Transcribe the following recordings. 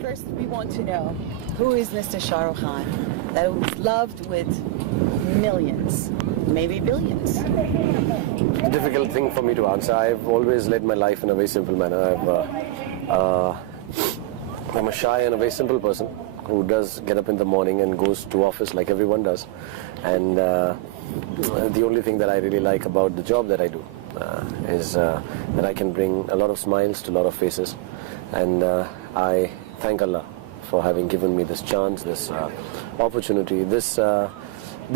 First, we want to know, who is Mr. Shah Rukh Khan that was loved with millions, maybe billions? Difficult thing for me to answer. I've always led my life in a very simple manner. I'm a shy and a very simple person who does get up in the morning and goes to office like everyone does. And the only thing that I really like about the job that I do is that I can bring a lot of smiles to a lot of faces. And I thank Allah for having given me this chance, this opportunity, these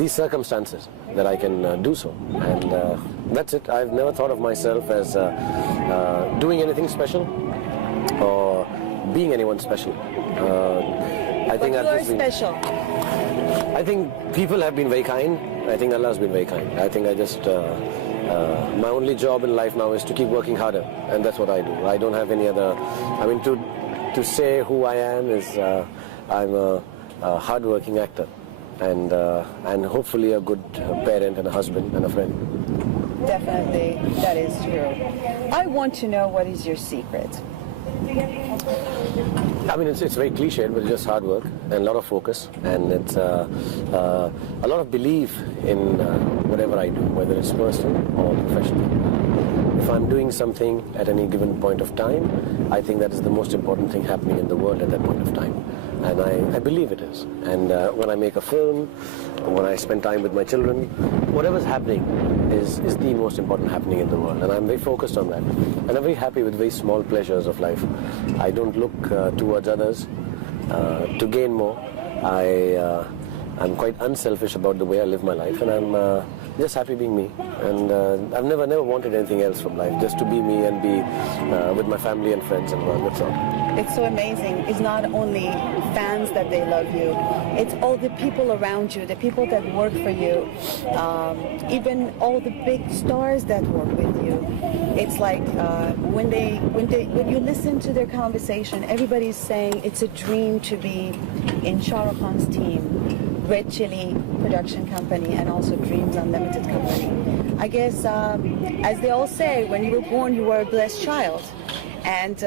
circumstances that I can do so. And that's it. I've never thought of myself as doing anything special or being anyone special. I think you are special. I think people have been very kind. I think Allah has been very kind. I think I just my only job in life now is to keep working harder, and that's what I do. I don't have any other. I mean, to say who I am is I'm a hard-working actor, and hopefully a good parent and a husband and a friend. Definitely, that is true. I want to know, what is your secret? I mean, it's very cliched, but it's just hard work and a lot of focus, and it's a lot of belief in whatever I do, whether it's personal or professional. If I'm doing something at any given point of time, I think that is the most important thing happening in the world at that point of time. And I believe it is. And when I make a film, when I spend time with my children, whatever's happening is the most important happening in the world. And I'm very focused on that. And I'm very happy with very small pleasures of life. I don't look towards others to gain more. I'm quite unselfish about the way I live my life, and I'm just happy being me. And I've never wanted anything else from life, just to be me and be with my family and friends, and that's all. It's so amazing. It's not only fans that they love you, it's all the people around you, the people that work for you, even all the big stars that work with you. It's like when you listen to their conversation, everybody's saying it's a dream to be in Shah Rukh Khan's team, Red Chili production company, and also Dreams Unlimited company. I guess, as they all say, when you were born, you were a blessed child. And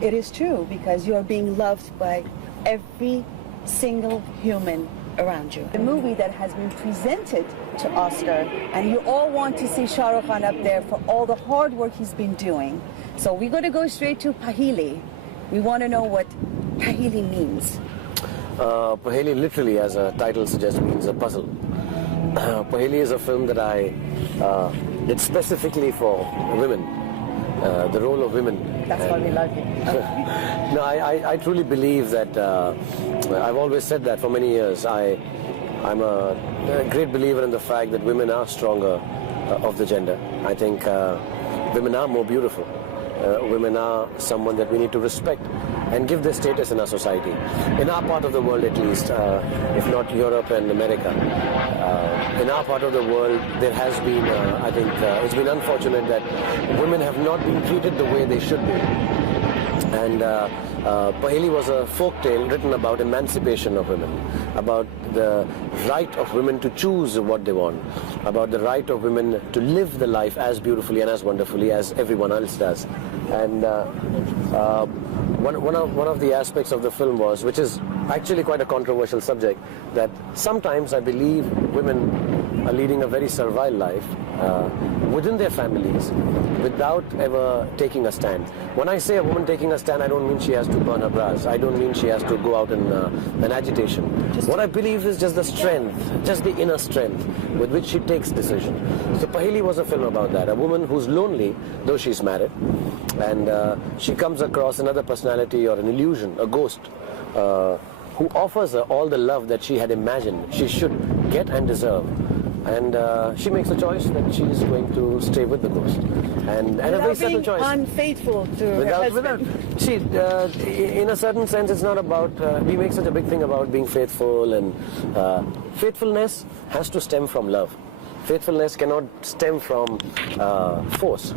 it is true, because you are being loved by every single human around you. The movie that has been presented to Oscar, and you all want to see Shah Rukh Khan up there for all the hard work he's been doing. So we're going to go straight to Paheli. We want to know what Paheli means. Paheli literally, as a title suggests, means a puzzle. Paheli is a film that I did specifically for women, the role of women. That's why we love you. No, I truly believe that, I've always said that for many years. I'm a great believer in the fact that women are stronger of the gender. I think women are more beautiful. Women are someone that we need to respect and give their status in our society. In our part of the world, at least, if not Europe and America, in our part of the world, there has been, I think, it's been unfortunate that women have not been treated the way they should be. And Paheli was a folk tale written about emancipation of women, about the right of women to choose what they want, about the right of women to live the life as beautifully and as wonderfully as everyone else does. And one of the aspects of the film was, which is actually quite a controversial subject, that sometimes I believe women are leading a very servile life within their families without ever taking a stand. When I say a woman taking a stand, I don't mean she has to burn her bras. I don't mean she has to go out in an agitation. What I believe is just the strength, just the inner strength with which she takes decision. So Paheli was a film about that. A woman who's lonely, though she's married, and she comes across another personality or an illusion, a ghost, who offers her all the love that she had imagined she should get and deserve. And she makes a choice that she is going to stay with the ghost. And a very subtle choice. Unfaithful to her husband. See, in a certain sense, it's not about, we make such a big thing about being faithful, and faithfulness has to stem from love. Faithfulness cannot stem from force.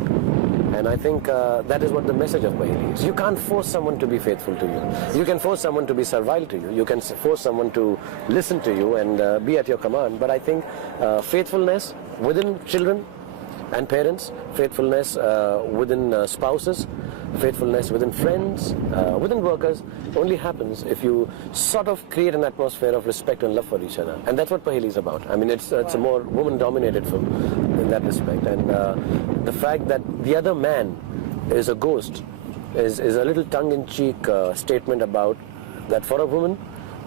And I think that is what the message of Paheli is. You can't force someone to be faithful to you. You can force someone to be servile to you. You can force someone to listen to you and be at your command. But I think faithfulness within children, and parents, faithfulness within spouses, faithfulness within friends, within workers, only happens if you sort of create an atmosphere of respect and love for each other. And that's what Paheli is about. I mean, it's a more woman-dominated film in that respect. And the fact that the other man is a ghost is a little tongue-in-cheek statement about that for a woman,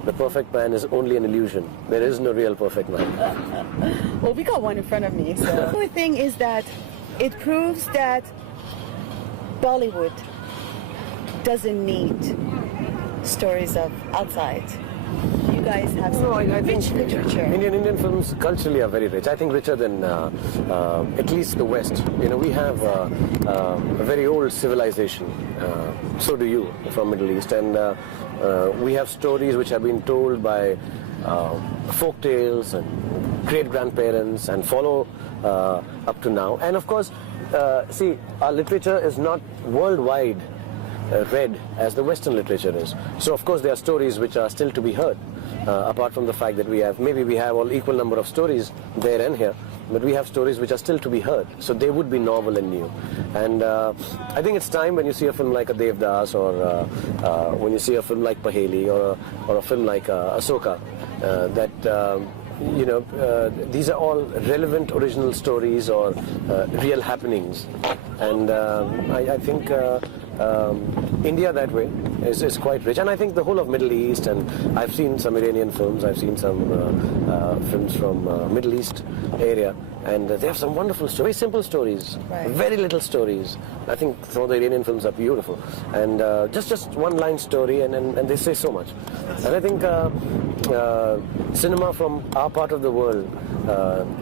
the perfect man is only an illusion. There is no real perfect man. Well, we got one in front of me. So the only thing is that it proves that Bollywood doesn't need stories of outside. You guys have some rich literature. Indian films culturally are very rich. I think richer than at least the West. You know, we have a very old civilization. So do you from Middle East, and we have stories which have been told by folk tales and great grandparents and follow up to now. And of course, see, our literature is not worldwide read as the Western literature is. So of course there are stories which are still to be heard, apart from the fact that we have all equal number of stories there and here, but we have stories which are still to be heard. So they would be novel and new. And I think it's time when you see a film like a Devdas, or when you see a film like Paheli, or a film like Asoka, that you know, these are all relevant original stories or real happenings. And I think India that way is quite rich. And I think the whole of Middle East, and I've seen some Iranian films, I've seen some films from Middle East area, and they have some wonderful stories, simple stories, very little stories. I think some of the Iranian films are beautiful, and just one line story, and they say so much. And I think cinema from our part of the world,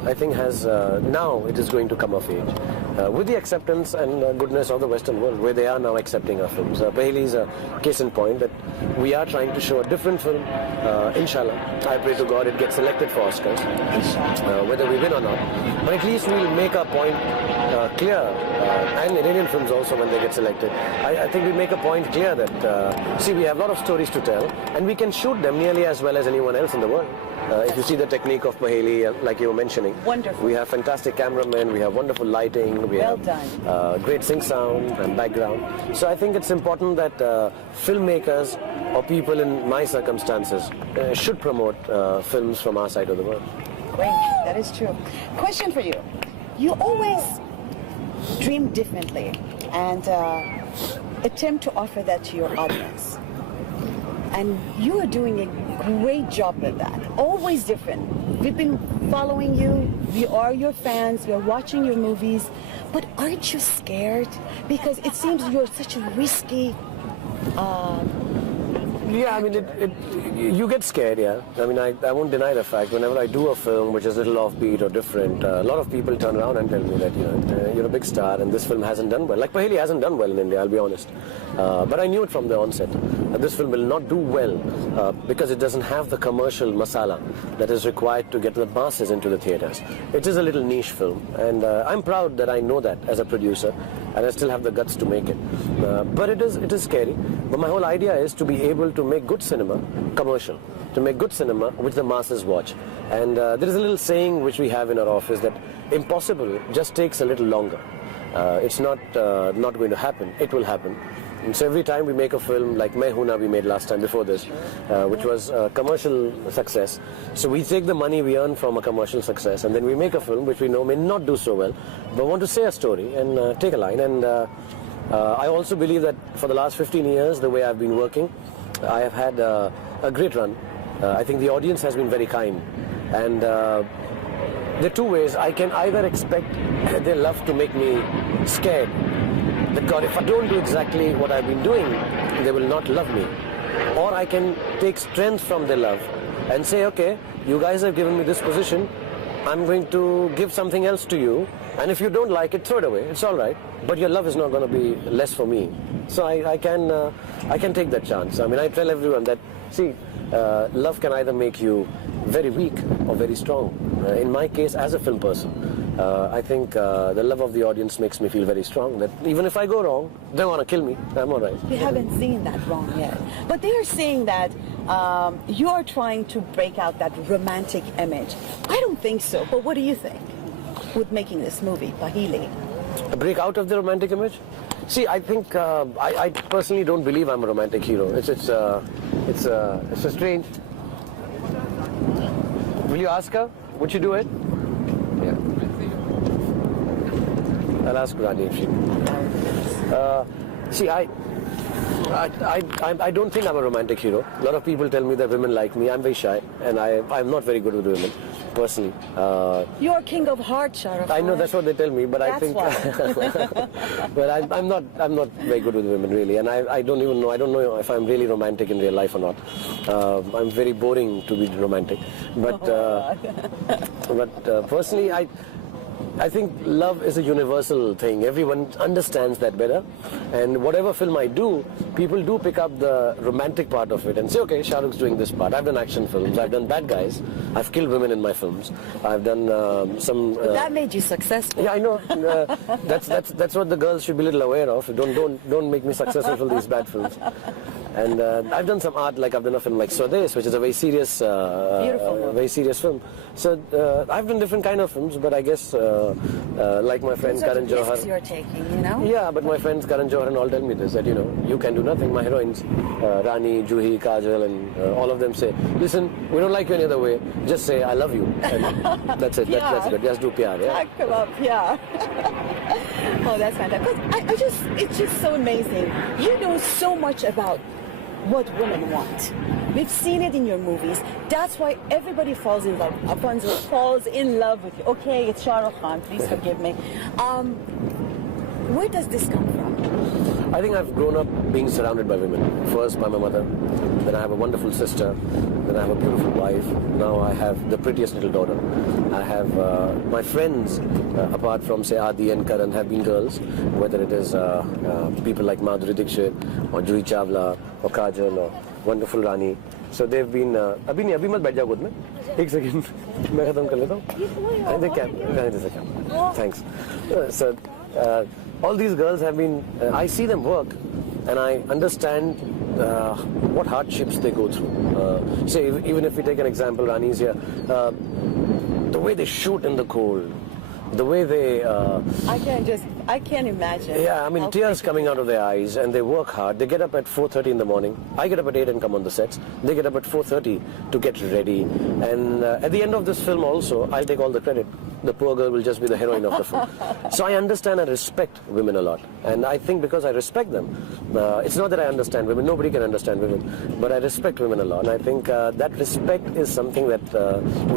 I think has now it is going to come of age with the acceptance and goodness of the Western world, where they are now accepting our films. Paheli is a case in point that we are trying to show a different film. Inshallah, I pray to God it gets selected for Oscars, whether we win or not. But at least we'll make our point clear, and Iranian films also when they get selected. I think we make a point clear that, see, we have a lot of stories to tell, and we can shoot them nearly as well as anyone else in the world. If you see the technique of Paheli, like you were mentioning, wonderful. We have fantastic cameramen, we have wonderful lighting, we have great sync sound and background. So I think it's important that filmmakers or people in my circumstances should promote films from our side of the world. Great, that is true. Question for you. You always dream differently and attempt to offer that to your audience. And you are doing a great job with that. Always different. We've been following you. We are your fans. We are watching your movies. But aren't you scared? Because it seems you're such a risky yeah, I mean, you get scared, yeah. I mean, I won't deny the fact, whenever I do a film which is a little offbeat or different, a lot of people turn around and tell me that, you know, you're a big star and this film hasn't done well. Like Paheli hasn't done well in India, I'll be honest. But I knew it from the onset that this film will not do well because it doesn't have the commercial masala that is required to get the masses into the theaters. It is a little niche film, and I'm proud that I know that as a producer, and I still have the guts to make it. But it is scary. But my whole idea is to be able to make good cinema commercial, to make good cinema which the masses watch. And there is a little saying which we have in our office that impossible just takes a little longer. It's not going to happen. It will happen. And so every time we make a film like Main Hoon Na we made last time before this, which was a commercial success. So we take the money we earn from a commercial success and then we make a film which we know may not do so well, but want to say a story and take a line. And I also believe that for the last 15 years, the way I've been working, I have had a great run. I think the audience has been very kind. And there are two ways. I can either expect their love to make me scared, that God, if I don't do exactly what I've been doing, they will not love me. Or I can take strength from their love and say, okay, you guys have given me this position, I'm going to give something else to you, and if you don't like it, throw it away, it's all right, but your love is not going to be less for me. So I can take that chance. I mean, I tell everyone that, see, love can either make you very weak or very strong. In my case, as a film person, I think the love of the audience makes me feel very strong, that even if I go wrong, they want to kill me, I'm all right. We haven't seen that wrong yet. But they are saying that you are trying to break out that romantic image. I don't think so, but what do you think? with making this movie, Pahili? A break out of the romantic image? See, I think I personally don't believe I'm a romantic hero. It's a strange. Will you ask her? Would you do it? Yeah. I'll ask Rani if she. See, I don't think I'm a romantic hero. A lot of people tell me that women like me. I'm very shy, and I'm not very good with women, personally. You're king of hearts, Shah Rukh. I know that's what they tell me, but That's I think, why. but I'm not very good with women really, and I don't even know. I don't know if I'm really romantic in real life or not. I'm very boring to be romantic, but personally, I think love is a universal thing. Everyone understands that better. And whatever film I do, people do pick up the romantic part of it and say, okay, Shah Rukh's doing this part. I've done action films. I've done bad guys. I've killed women in my films. I've done some... that made you successful. Yeah, I know. That's what the girls should be a little aware of. Don't make me successful for these bad films. And I've done some art, like I've done a film like Swades, which is a very serious, very serious film. So I've done different kind of films, but I guess like my friend Karan Johar. Risks you're taking, you know. Yeah, but my friends Karan Johar and all tell me this, that you can do nothing. My heroines, Rani, Juhi, Kajal, and all of them say, listen, we don't like you any other way. Just say I love you, and that's it. That's good. Just do PR. Yeah. Talk about PR. Oh, that's fantastic. It's just so amazing. You know so much about what women want. We've seen it in your movies. That's why everybody falls in love. Falls in love with you. Okay, it's Shah Rukh Khan. Please forgive me. Where does this come from? I think I've grown up being surrounded by women. First by my mother, then I have a wonderful sister, then I have a beautiful wife. Now I have the prettiest little daughter. I have my friends, apart from say Adi and Karan, have been girls, whether it is people like Madhuri Dixit or Juhi Chawla or Kajal or wonderful Rani. So they've been. अभी मत बैठ जाओ खुद में. एक second मैं खत्म कर लेता हूँ. Thanks. So all these girls have been. I see them work, and I understand what hardships they go through. Say even if we take an example, Rani's here. The way they shoot in the cold, the way they... I can't imagine. Yeah, I mean, tears coming out of their eyes, and they work hard. They get up at 4:30 in the morning. I get up at 8 and come on the sets. They get up at 4:30 to get ready. And at the end of this film also, I'll take all the credit. The poor girl will just be the heroine of the film. So I understand and respect women a lot. And I think because I respect them, it's not that I understand women. Nobody can understand women. But I respect women a lot. And I think that respect is something that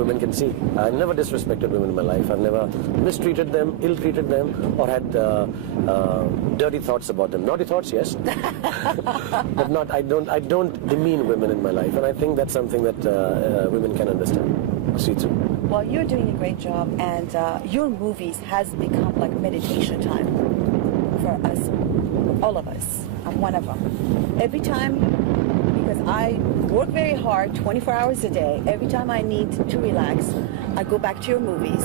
women can see. I've never disrespected women in my life. I've never mistreated them, ill-treated them, or had dirty thoughts about them. Naughty thoughts, yes. But not. I don't demean women in my life. And I think that's something that women can understand. See through. Well, you're doing a great job, and your movies has become like meditation time for us, all of us. I'm one of them. Every time, because I work very hard, 24 hours a day, every time I need to relax, I go back to your movies,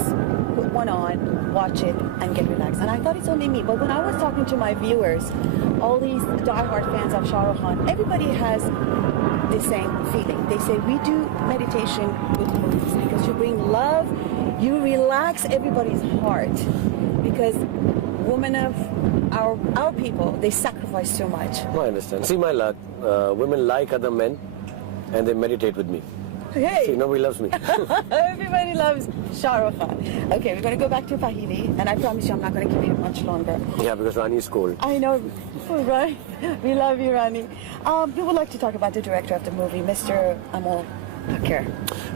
put one on, watch it, and get relaxed. And I thought it's only me, but when I was talking to my viewers, all these diehard fans of Shah Rukh Khan, everybody has the same feeling. They say, we do meditation with movies because you bring love, you relax everybody's heart, because women of our people, they sacrifice so much. I understand. See my luck. Women like other men and they meditate with me. Hey. See, nobody loves me. Everybody loves Shah Rukh Khan. Okay, we're going to go back to Pahili, and I promise you I'm not going to keep you much longer. Yeah, because Rani is cold. I know, right? We love you, Rani. We would like to talk about the director of the movie, Mr. Amol Packer.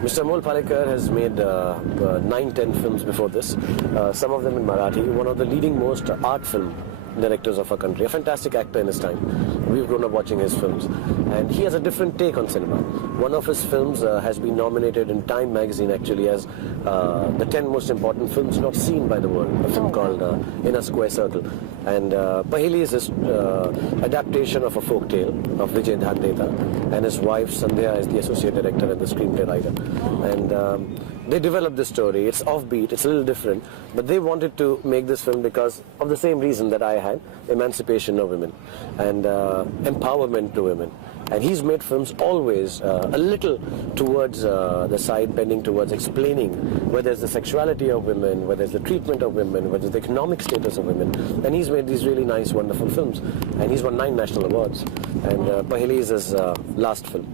Mr. Amol Palekar has made 9-10 films before this, some of them in Marathi, one of the leading most art film directors of our country, a fantastic actor in his time. We've grown up watching his films, and he has a different take on cinema. One of his films has been nominated in Time magazine actually as the 10 most important films not seen by the world, a film called In a Square Circle. And Pahili is his adaptation of a folk tale of Vijay Dhandeta, and his wife Sandhya is the associate director and the screenplay writer. And they developed this story. It's offbeat, it's a little different, but they wanted to make this film because of the same reason that I had, emancipation of women and empowerment to women. And he's made films always a little towards the side, bending towards explaining whether it's the sexuality of women, whether it's the treatment of women, whether it's the economic status of women. And he's made these really nice, wonderful films. And he's won 9 national awards. And Paheli is his last film.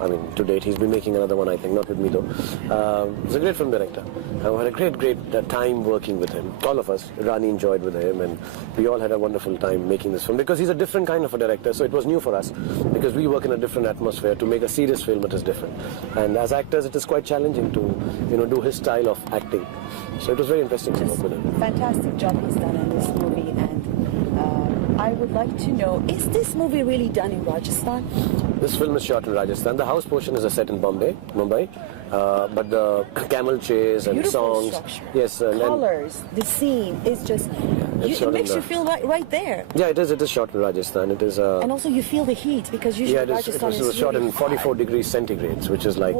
I mean, to date, he's been making another one, I think, not with me though. He's a great film director. I had a great time working with him. All of us, Rani enjoyed with him, and we all had a wonderful time making this film because he's a different kind of a director, so it was new for us because we work in a different atmosphere. To make a serious film, it is different. And as actors, it is quite challenging to, do his style of acting. So it was very interesting to work with him. Fantastic job he's done in this movie, and I would like to know, is this movie really done in Rajasthan? This film is shot in Rajasthan. The house portion is set in Mumbai, but the camel chase and beautiful songs, structure. yes, Colors, the scene is just, it makes you feel right there. Yeah, it is shot in Rajasthan. It is. And also you feel the heat because usually Rajasthan it was shot really in 44 degrees centigrades, which is like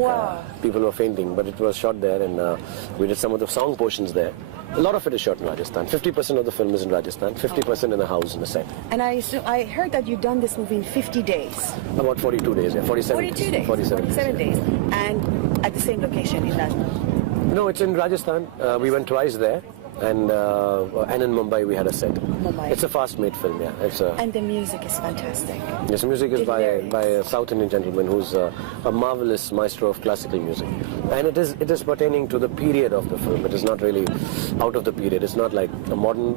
people were fainting. But it was shot there, and we did some of the song portions there. A lot of it is shot in Rajasthan. 50% of the film is in Rajasthan, 50% in the house in the set. And I heard that you've done this movie in 50 days. About 42 days, yeah, 47 days. 47 days. And at the same location in Rajasthan? No, it's in Rajasthan. We went twice there. And in Mumbai we had a set. Mumbai. It's a fast-made film, yeah. And the music is fantastic. This music is by a South Indian gentleman who's a marvelous maestro of classical music. And it is pertaining to the period of the film. It is not really out of the period. It's not like a modern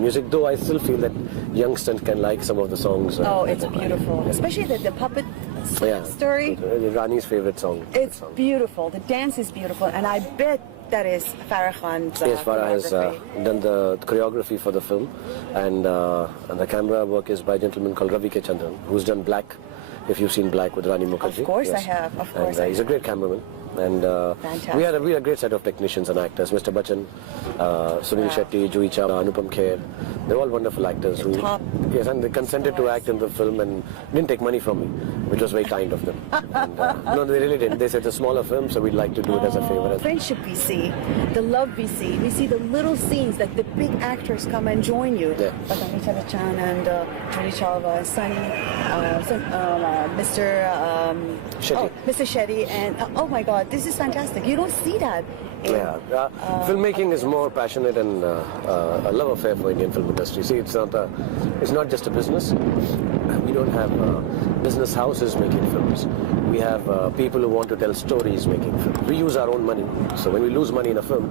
music, though I still feel that youngsters can like some of the songs. It's beautiful. Especially the puppet story. Rani's favorite song. It's beautiful. The dance is beautiful. And I bet that is Farah Khan's Yes, Farah has done the choreography for the film, and the camera work is by a gentleman called Ravi K. Chandran, who's done Black, if you've seen Black with Rani Mukherjee. Of course yes. I have, of course. And he's a great cameraman. And we had a great set of technicians and actors. Mr. Bachchan, Sunil Shetty, Juhi Chawla, Anupam Kher. They're all wonderful actors who, yes, and they consented to act in the film and didn't take money from me, which was very kind of them. And, no, they really didn't. They said it's a smaller film, so we'd like to do it as a favor. The friendship we see, the love we see the little scenes that the big actors come and join you. Yeah. Like Amitabh Bachchan and Juhi Chawla, Sunny, Mr. Shetty, and oh my God, this is fantastic. You don't see that. Filmmaking is more passionate and a love affair for Indian film industry. See, it's not just a business. We don't have business houses making films. We have people who want to tell stories making films. We use our own money. So when we lose money in a film,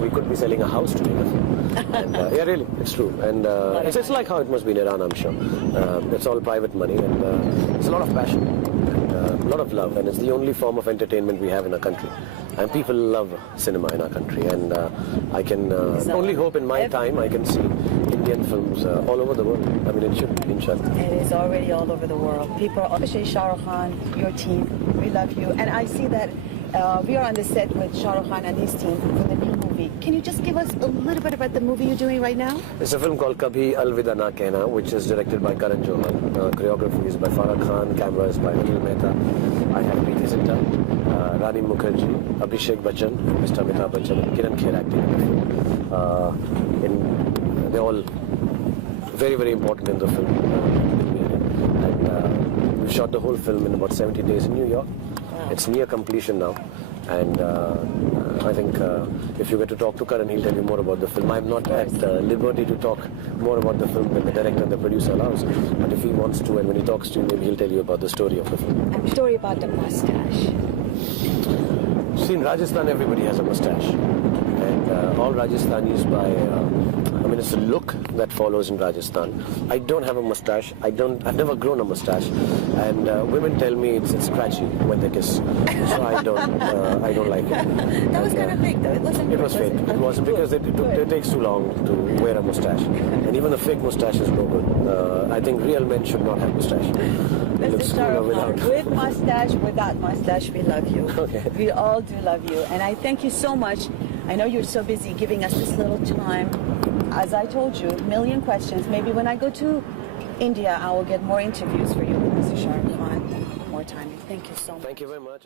we could be selling a house to make a film. And, yeah, really, it's true. And it's like how it must be in Iran, I'm sure. It's all private money, and it's a lot of passion. A lot of love, and it's the only form of entertainment we have in our country. And people love cinema in our country, and I can only hope in my time I can see Indian films all over the world. I mean, it should be, inshallah. It is already all over the world. People, especially Shah Rukh Khan, your team, we love you. And I see that we are on the set with Shah Rukh Khan and his team for the new movie. Can you just give us a little bit about the movie you're doing right now? It's a film called Kabhi Alvida Na Kehna, which is directed by Karan Johar. Choreography is by Farah Khan, camera is by Anil Mehta. I have Preeti Zinta, Rani Mukherjee, Abhishek Bachchan, Mr. Amitabh Bachchan, and Kiran Kher acting in the film. They're all very, very important in the film. And we shot the whole film in about 70 days in New York. It's near completion now, and I think if you get to talk to Karan, he'll tell you more about the film. I'm not at liberty to talk more about the film than the director and the producer allows, but if he wants to, and when he talks to you, maybe he'll tell you about the story of the film. And the story about the mustache. See, in Rajasthan, everybody has a mustache, and all Rajasthanis it's a look that follows in Rajasthan. I don't have a mustache. I've never grown a mustache, and women tell me it's scratchy when they kiss, so I don't like it. That was kind of fake, though. It wasn't. It was fake. It wasn't because it takes too long to wear a mustache, and even a fake mustache is no good. I think real men should not have mustache. It looks cooler without. With mustache, without mustache, we love you. Okay. We all do love you, and I thank you so much. I know you're so busy giving us this little time. As I told you, a million questions. Maybe when I go to India, I will get more interviews for you with Mr. Shah Rukh Khan. More time. Thank you so much. Thank you very much.